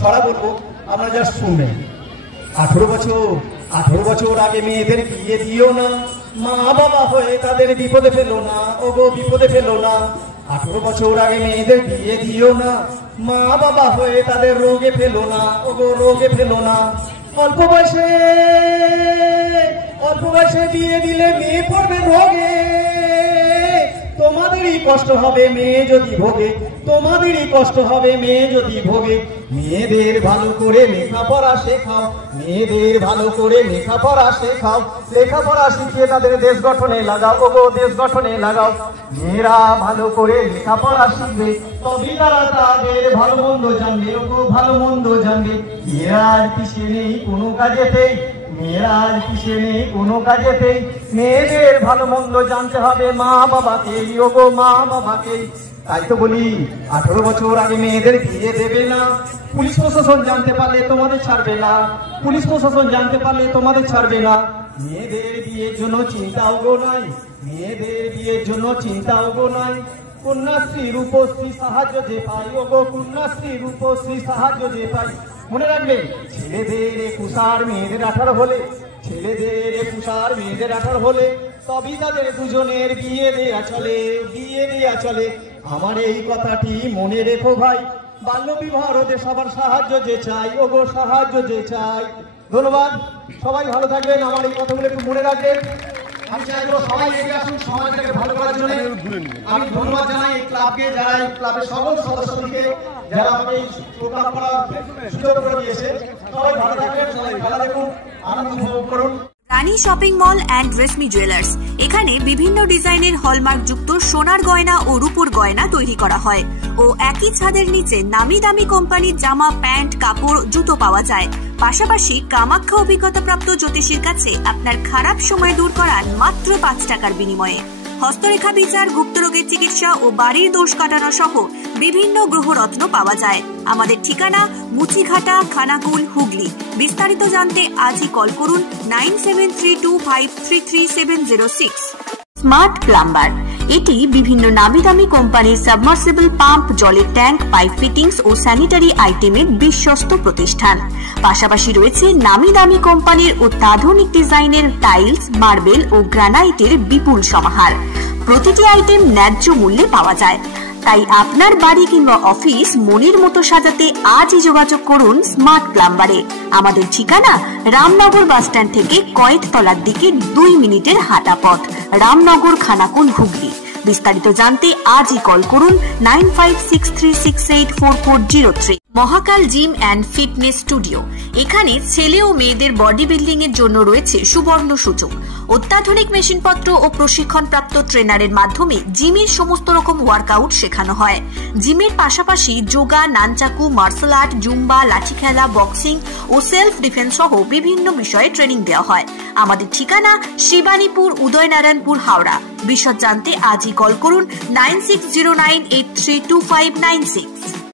ছড়া বলবো, আপনারা জাস্ট শুনবেন। 18 বছর আগে মেয়েদের বিয়ে দিও না, মা বাবা হয়ে তাদের বিপদে ফেলো না, ওগো বিপদে ফেলো না। 18 বছর আগে মেয়েদের বিয়ে দিও না, মা বাবা হয়ে তাদের রোগে ফেলো না, ওগো রোগে ফেলো না। অল্প বয়সে বিয়ে দিলে মেয়ে পড়বে রোগে, তোমাদেরই কষ্ট হবে মেয়ে যদি ভোগে, তোমাদেরই কষ্ট হবে মেয়ে যদি ভোগে। মেয়েদের ভালো করে লেখাপড়া শেখাও, মেয়েদের ভালো করে লেখাপড়া শেখাও, লেখাপড়া শিখিয়ে তাদের দেশ গঠনে লাগাও, ওগো দেশ গঠনে লাগাও। মেয়েরা ভালো করে লেখাপড়া শিখবে, তবে তারা তাদের ভালো মন্দ জানবে, ওগো ভালো মন্দ জানবে। মেয়েরা পিছিয়ে নেই কোনো কাজেতেই, মেয়েরা পিছিয়ে নেই কোনো কাজেতেই। মেয়েদের ভালো মন্দ জানতে হবে মা বাবাকে, ওগো মা বাবাকে। তাই তো বলি 18 বছর আগে মেয়েদের বিয়ে দেবে না। পুলিশ প্রশাসন জানতে পারলে তোমাদের ছাড়বে না, পুলিশ প্রশাসন জানতে পারলে তোমাদের ছাড়বে না। মেয়েদের বিয়ের জন্য চিন্তাও গো নাই, মেয়েদের বিয়ের জন্য চিন্তাও গো নাই। কন্যাশ্রী রূপশ্রী সাহায্য যে পাই, ওগো কন্যাশ্রী রূপশ্রী সাহায্য যে পাই। মনে রাখবে ছেলেদের 21 আর মেয়েদের 18 হলে, ছেলেদের 21 আর মেয়েদের 18 হলে তবেই তাদের দুজনের বিয়ে দেয়া চলে, বিয়ে দেয়া চলে। আমার এই কথাটি মনে রেখো ভাই, বাল্য বিবাহ রোধে সবার সাহায্য যে চাই, ওগো সাহায্য যে চাই। ধন্যবাদ, সবাই ভালো থাকবেন, আমার এই কথাগুলো একটু মনে রাখবেন। আমি চাইবো সবাই এগিয়ে আসুন সমাজটাকে ভালো করার জন্য। আমি ধন্যবাদ জানাই এই ক্লাবকে, যারা এই ক্লাবের সকল সদস্যদেরকে, যারা আমাকে এই প্রোগ্রাম করার সুযোগ করে দিয়েছে। সবাই ভালো থাকবেন, সবাই খেলা দেখুন, আনন্দ উপভোগ করুন। Rani shopping mall and Reshmi jewellers, এখানে বিভিন্ন ডিজাইনের হলমার্ক যুক্ত সোনার গয়না ও রূপোর গয়না তৈরি করা হয় ও একই ছাদের নিচে নামি দামি কোম্পানির জামা, প্যান্ট, কাপড়, জুতো পাওয়া যায়। পাশাপাশি কামাখ্যা অভিজ্ঞতাপ্রাপ্ত জ্যোতিষীর কাছে আপনার খারাপ সময় দূর করান মাত্র 5 টাকার বিনিময়ে। হস্তরেখা বিচার, গুপ্তরোগের চিকিৎসা ও বাড়ির দোষ কাটানো সহ বিভিন্ন গ্রহরত্ন পাওয়া যায়। আমাদের ঠিকানা মুচিঘাটা, খানাকুল, হুগলি। বিস্তারিত জানতে আজই কল করুন 9732533706। স্মার্ট প্লাম্বার, এটি বিভিন্ন নামি দামি কোম্পানির সাবমার্সিবল পাম্প, জলের ট্যাঙ্ক, পাইপ ফিটিংস ও স্যানিটারি আইটেমের বিশ্বস্ত প্রতিষ্ঠান। পাশাপাশি রয়েছে নামি দামি কোম্পানির অত্যাধুনিক ডিজাইনের টাইলস, মার্বেল ও গ্রানাইটের বিপুল সমাহার। প্রতিটি আইটেম ন্যায্য মূল্যে পাওয়া যায়। তাই আপনার বাড়ি কিংবা অফিস মনের মতো সাজাতে আজই যোগাযোগ করুন স্মার্ট প্লাম্বারে। আমাদের ঠিকানা রামনগর বাসস্ট্যান্ড থেকে কয়েকতলার দিকে 2 মিনিটের হাঁটা পথ, রামনগর, খানাকুল, হুগলি। বিস্তারিত জানতে আজই কল করুন 9563684403। মহাকাল জিম অ্যান্ড ফিটনেস স্টুডিও, এখানে ছেলে ও মেয়েদের বডি বিল্ডিং এর জন্য রয়েছে সুবর্ণ সুযোগ। অত্যাধুনিক মেশিনপত্র ও প্রশিক্ষণপ্রাপ্ত ট্রেনারের মাধ্যমে জিমের সমস্ত রকম ওয়ার্কআউট শেখানো হয়। জিমের পাশাপাশি yoga, nunchaku, martial art, zumba, লাঠি খেলা, বক্সিং ও সেলফ ডিফেন্স সহ বিভিন্ন বিষয়ে ট্রেনিং দেওয়া হয়। আমাদের ঠিকানা শিবানীপুর, উদয়নারায়ণপুর, হাওড়া। বিশদ জানতে আজই কল করুন 9609832596।